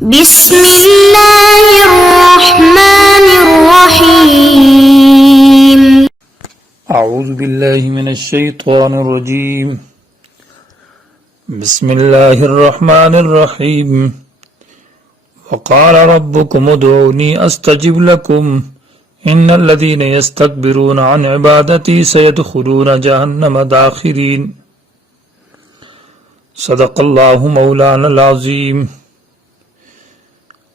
بسم اللہ الرحمن الرحیم اعوذ باللہ من الشیطان الرجیم بسم اللہ الرحمن الرحیم وقال ربکم ادعونی استجب لکم ان الذین یستکبرون عن عبادتی سیدخلون جہنم داخرین صدق اللہ مولانا العظیم۔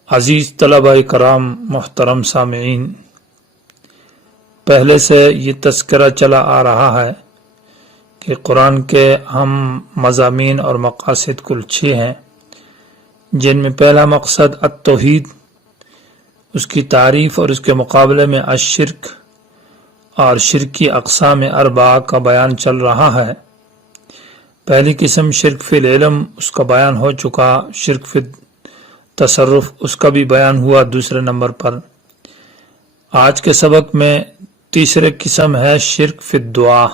عزیز طلبہ کرام، محترم سامعین، پہلے سے یہ تذکرہ چلا آ رہا ہے کہ قرآن کے اہم مضامین اور مقاصد کل 6 ہیں، جن میں پہلا مقصد التوحید، اس کی تعریف اور اس کے مقابلے میں الشرک اور شرکی اقسام 4 کا بیان چل رہا ہے۔ پہلی قسم شرک فی العلم، اس کا بیان ہو چکا۔ شرک فی تصرف، اس کا بھی بیان ہوا دوسرے نمبر پر۔ آج کے سبق میں تیسرے قسم ہے شرک فی الدعا،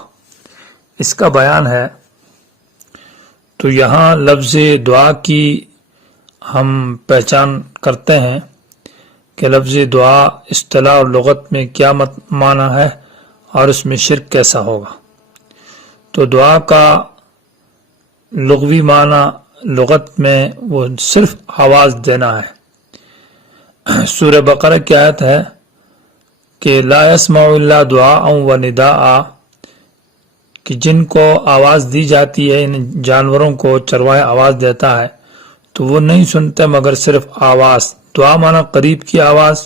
اس کا بیان ہے۔ تو یہاں لفظ دعا کی ہم پہچان کرتے ہیں کہ لفظ دعا اصطلاح اور لغت میں کیا معنی ہے اور اس میں شرک کیسا ہوگا۔ تو دعا کا لغوی معنی لغت میں وہ صرف آواز دینا ہے۔ سورہ بقرہ کی آیت ہے کہ لا يسمع الا دعاء و نداء، کہ جن کو آواز دی جاتی ہے، ان جانوروں کو چرواہے آواز دیتا ہے تو وہ نہیں سنتے مگر صرف آواز۔ دعا مانا قریب کی آواز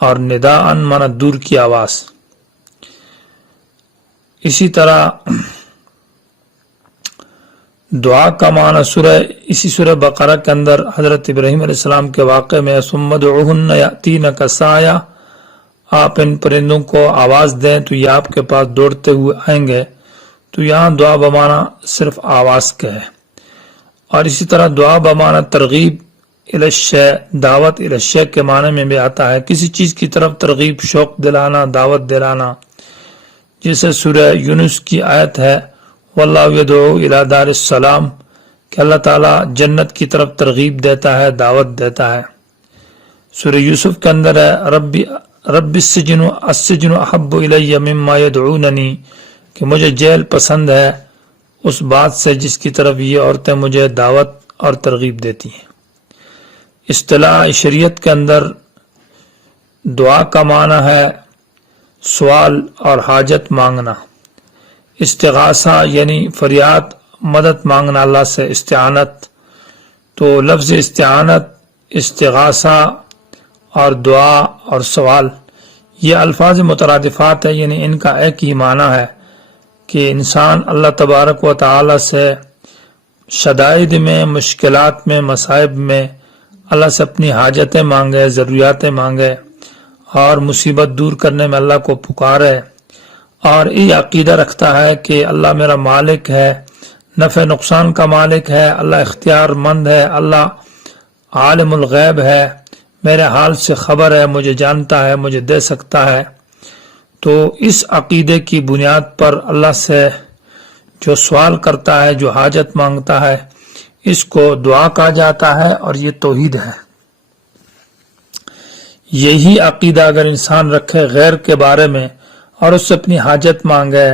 اور نداء مانا دور کی آواز۔ اسی طرح دعا کا معنی اسی سورہ بقرہ کے اندر حضرت ابراہیم علیہ السلام کے واقعے میں ثم ادعوہن یأتینک سعیا، آپ ان پرندوں کو آواز دیں تو یہ آپ کے پاس دوڑتے ہوئے آئیں گے۔ تو یہاں دعا بمانا صرف آواز کے ہے۔ اور اسی طرح دعا بمانا ترغیب الی الشیء، دعوت الی الشیء کے معنی میں بھی آتا ہے، کسی چیز کی طرف ترغیب، شوق دلانا، دعوت دلانا۔ جیسے سورہ یونس کی آیت ہے واللہ یدعو الی دار السلام، کہ اللہ تعالیٰ جنت کی طرف ترغیب دیتا ہے، دعوت دیتا ہے۔ سورہ یوسف کے اندر ہے رب السجن احب الی مما یدعوننی، کہ مجھے جیل پسند ہے اس بات سے جس کی طرف یہ عورتیں مجھے دعوت اور ترغیب دیتی ہیں۔ اصطلاح شریعت کے اندر دعا کا معنی ہے سوال اور حاجت مانگنا۔ استغاثہ یعنی فریاد، مدد مانگنا اللہ سے، استعانت۔ تو لفظ استعانت، استغاثہ اور دعا اور سوال یہ الفاظ مترادفات ہیں، یعنی ان کا ایک ہی معنی ہے کہ انسان اللہ تبارک و تعالی سے شدائد میں، مشکلات میں، مصائب میں اللہ سے اپنی حاجتیں مانگے، ضروریاتیں مانگے اور مصیبت دور کرنے میں اللہ کو پکارے، اور یہ عقیدہ رکھتا ہے کہ اللہ میرا مالک ہے، نفع نقصان کا مالک ہے، اللہ اختیار مند ہے، اللہ عالم الغیب ہے، میرے حال سے خبر ہے، مجھے جانتا ہے، مجھے دے سکتا ہے۔ تو اس عقیدے کی بنیاد پر اللہ سے جو سوال کرتا ہے، جو حاجت مانگتا ہے، اس کو دعا کہا جاتا ہے، اور یہ توحید ہے۔ یہی عقیدہ اگر انسان رکھے غیر کے بارے میں اور اس سے اپنی حاجت مانگے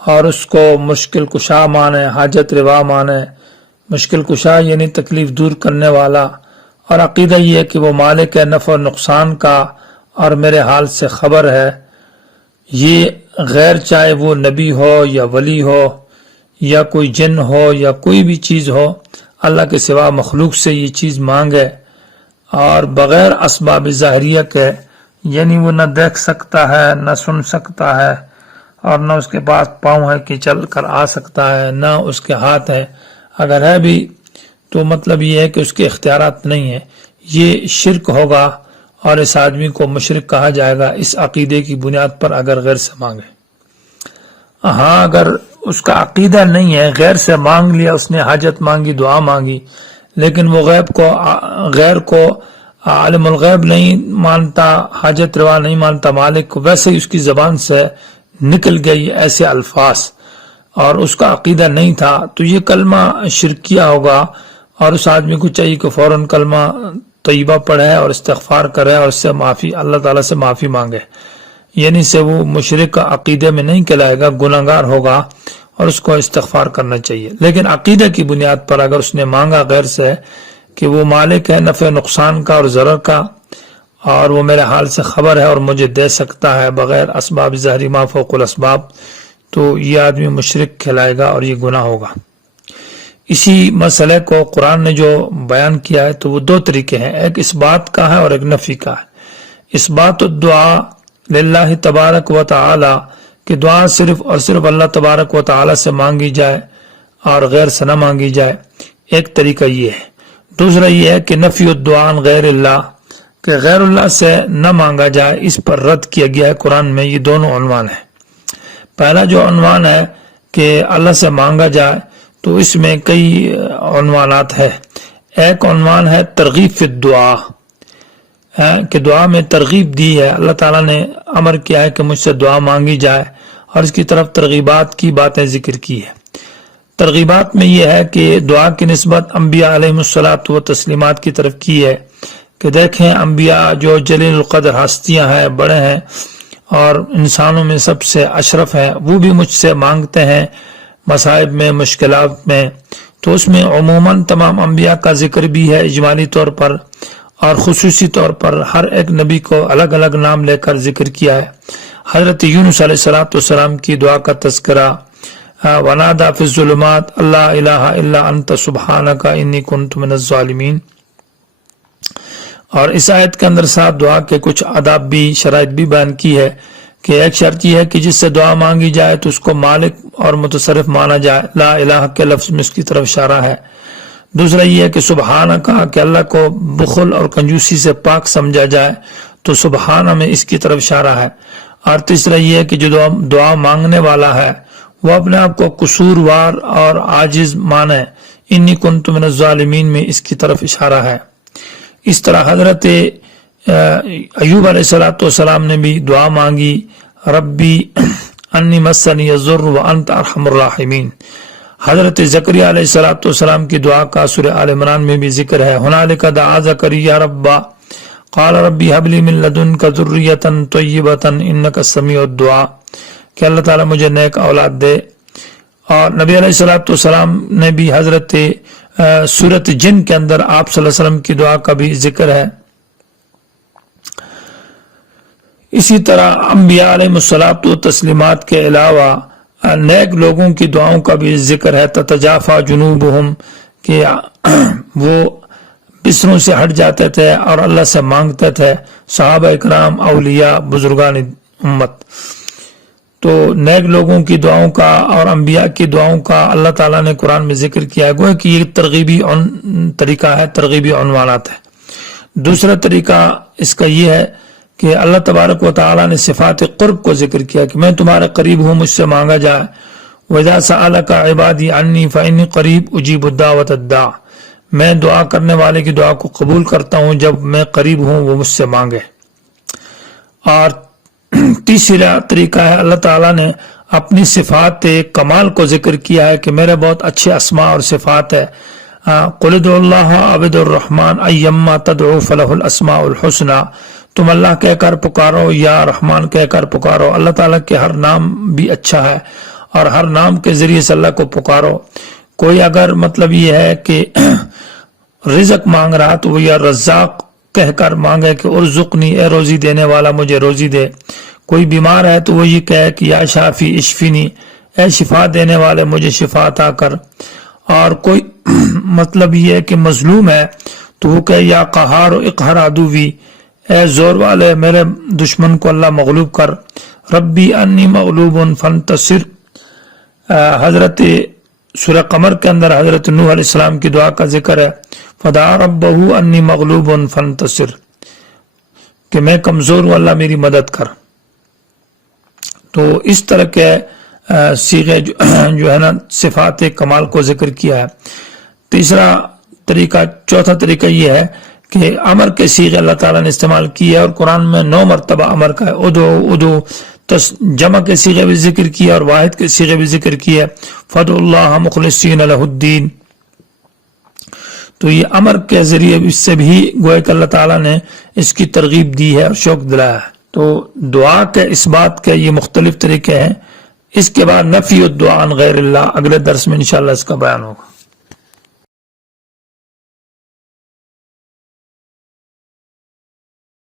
اور اس کو مشکل کشا مانے، حاجت روا مانے، مشکل کشا یعنی تکلیف دور کرنے والا، اور عقیدہ یہ ہے کہ وہ مالک ہے نفع و نقصان کا اور میرے حال سے خبر ہے، یہ غیر چاہے وہ نبی ہو یا ولی ہو یا کوئی جن ہو یا کوئی بھی چیز ہو، اللہ کے سوا مخلوق سے یہ چیز مانگے اور بغیر اسباب ظاہریہ کے، یعنی وہ نہ دیکھ سکتا ہے، نہ سن سکتا ہے، اور نہ اس کے پاس پاؤں ہے کہ چل کر آ سکتا ہے، نہ اس کے ہاتھ ہے، اگر ہے بھی تو مطلب یہ ہے کہ اس کے اختیارات نہیں ہیں، یہ شرک ہوگا اور اس آدمی کو مشرک کہا جائے گا اس عقیدے کی بنیاد پر اگر غیر سے مانگے۔ ہاں اگر اس کا عقیدہ نہیں ہے، غیر سے مانگ لیا، اس نے حاجت مانگی، دعا مانگی، لیکن وہ غیر کو عالم الغیب نہیں مانتا، حاجت روا نہیں مانتا، مالک کو، ویسے ہی اس کی زبان سے نکل گئی ایسے الفاظ اور اس کا عقیدہ نہیں تھا، تو یہ کلمہ شرکیہ ہوگا اور اس آدمی کو چاہیے کہ فوراً کلمہ طیبہ پڑھے اور استغفار کرے اور اس سے معافی اللہ تعالیٰ سے معافی مانگے، یعنی سے وہ مشرک کا عقیدے میں نہیں کہلائے گا، گناہ گار ہوگا اور اس کو استغفار کرنا چاہیے۔ لیکن عقیدہ کی بنیاد پر اگر اس نے مانگا غیر سے کہ وہ مالک ہے نفع نقصان کا اور ضرر کا، اور وہ میرے حال سے خبر ہے اور مجھے دے سکتا ہے بغیر اسباب ظاہری ما فوق الاسباب، تو یہ آدمی مشرک کہلائے گا اور یہ گناہ ہوگا۔ اسی مسئلے کو قرآن نے جو بیان کیا ہے تو وہ دو طریقے ہیں، ایک اس بات کا ہے اور ایک نفی کا ہے۔ اس بات الدعا للہ تبارک و تعالی کہ دعا صرف اور صرف اللہ تبارک و تعالی سے مانگی جائے اور غیر سے نہ مانگی جائے، ایک طریقہ یہ ہے۔ دوسرا یہ ہے کہ نفی الدعا عن غیر اللہ کہ غیر اللہ سے نہ مانگا جائے، اس پر رد کیا گیا ہے قرآن میں۔ یہ دونوں عنوان ہیں۔ پہلا جو عنوان ہے کہ اللہ سے مانگا جائے تو اس میں کئی عنوانات ہے۔ ایک عنوان ہے ترغیب فی الدعا کہ دعا میں ترغیب دی ہے، اللہ تعالیٰ نے امر کیا ہے کہ مجھ سے دعا مانگی جائے اور اس کی طرف ترغیبات کی باتیں ذکر کی ہے۔ ترغیبات میں یہ ہے کہ دعا کی نسبت انبیاء علیہ الصلاۃ و تسلیمات کی طرف کی ہے کہ دیکھیں انبیاء جو جلیل القدر ہستیاں ہیں، بڑے ہیں اور انسانوں میں سب سے اشرف ہیں، وہ بھی مجھ سے مانگتے ہیں مصائب میں، مشکلات میں۔ تو اس میں عموماً تمام انبیاء کا ذکر بھی ہے اجمالی طور پر، اور خصوصی طور پر ہر ایک نبی کو الگ الگ نام لے کر ذکر کیا ہے۔ حضرت یونس علیہ السلام کی دعا کا تذکرہ، وَنَادَى فِي الظُّلُمَاتِ اللَّا إِلَٰهَ إِلَّا أَنْتَ سُبْحَانَكَ إِنِّي كُنْتُ مِنَ الظَّالِمِينَ۔ اور اس آیت کے اندر ساتھ دعا کے کچھ آداب بھی، شرائط بھی بیان کی ہے کہ ایک شرط یہ ہے کہ جس سے دعا مانگی جائے تو اس کو مالک اور متصرف مانا جائے، لا الہ کے لفظ میں اس کی طرف اشارہ ہے۔ دوسرا یہ ہے کہ سبحانہ کا کہ اللہ کو بخل اور کنجوسی سے پاک سمجھا جائے، تو سبحانہ میں اس کی طرف اشارہ ہے۔ اور تیسرا یہ ہے کہ جو دعا مانگنے والا ہے وہ اپنے آپ کو قصوروار اور عاجز مانے، انی کنت من الظالمین میں اس کی طرف اشارہ ہے۔ اس طرح حضرت ایوب علیہ السلام نے بھی دعا مانگی، ربی انی مسنی الضر وانت ارحم الراحمین۔ حضرت زکریا علیہ السلام کی دعا کا سورہ آل عمران میں بھی ذکر ہے، ہنالک دعا زکریا ربا قال ربی حب لی من لدنک ذریۃ طیبۃ انک السمیع الدعاء کہ اللہ تعالیٰ مجھے نیک اولاد دے۔ اور نبی علیہ السلام نے بھی حضرت سورۃ جن کے اندر آپ صلی اللہ علیہ وسلم کی دعا کا بھی ذکر ہے۔ اسی طرح انبیاء علیہ الصلوۃ والتسلیمات کے علاوہ نیک لوگوں کی دعاؤں کا بھی ذکر ہے، تتجافا جنوبہم کہ وہ بستروں سے ہٹ جاتے تھے اور اللہ سے مانگتے تھے، صحابہ اکرام، اولیاء، بزرگان امت۔ تو نیک لوگوں کی دعاؤں کا اور انبیاء کی دعاؤں کا اللہ تعالیٰ نے قرآن میں ذکر کیا ہے، گویا کہ یہ ترغیبی طریقہ ہے، ترغیبی عنوانات ہے۔ دوسرا طریقہ اس کا یہ ہے کہ اللہ تبارک و تعالیٰ نے صفات قرب کو ذکر کیا کہ میں تمہارے قریب ہوں، مجھ سے مانگا جائے۔ وَإِذَا سَأَلَكَ عِبَادِي عَنِّي فَإِنِّي قَرِيبٌ أُجِيبُ الدَّعْوَةَ الدَّاعِ میں دعا کرنے والے کی دعا کو قبول کرتا ہوں، جب میں قریب ہوں وہ مجھ سے مانگے۔ اور تیسرا طریقہ ہے اللہ تعالیٰ نے اپنی صفات کمال کو ذکر کیا ہے کہ میرے بہت اچھے اسماء اور صفات ہے، قُلِ ادْعُوا اللَّهَ أَوِ ادْعُوا الرَّحْمَٰنَ أَيَّمَّا تَدْعُوا فَلَهُ الْأَسْمَاءُ الْحُسْنَىٰ تم اللہ کہہ کر پکارو یا رحمان کہہ کر پکارو، اللہ تعالیٰ کے ہر نام بھی اچھا ہے اور ہر نام کے ذریعے سے اللہ کو پکارو۔ کوئی اگر مطلب یہ ہے کہ رزق مانگ رہا تو وہ یا رزاق کہہ کر مانگے کہ ارزقنی اے روزی دینے والا مجھے روزی دے۔ کوئی بیمار ہے تو وہ یہ کہے کہ یا شافی اشفنی اے شفا دینے والے مجھے شفا عطا کر۔ اور کوئی مطلب یہ ہے کہ مظلوم ہے تو وہ کہے یا قہار اقہر عدوی اے زور والے میرے دشمن کو اللہ مغلوب کر۔ ربی انی مغلوب فانتصر۔ حضرت سورہ قمر کے اندر حضرت نوح علیہ السلام کی دعا کا ذکر ہے، فدعا ربہ انی مغلوب فانتصر کہ میں کمزور ہوں اللہ میری مدد کر۔ تو اس طرح کے صیغے جو ہے نا صفات کمال کو ذکر کیا ہے۔ تیسرا طریقہ، چوتھا طریقہ یہ ہے کہ امر کے صیغے اللہ تعالیٰ نے استعمال کیے اور قرآن میں 9 مرتبہ امر کا ہے، ادعو جمع کے صیغے بھی ذکر کیا اور واحد کے صیغے بھی ذکر کیے، فدعوا اللہ مخلصین لہ الدین۔ تو یہ امر کے ذریعے اس سے بھی گویا کہ اللہ تعالیٰ نے اس کی ترغیب دی ہے اور شوق دلایا ہے. تو دعا کے اس بات کے یہ مختلف طریقے ہیں. اس کے بعد نفی الدعاء عن غیر اللہ، اگلے درس میں انشاءاللہ اس کا بیان ہوگا.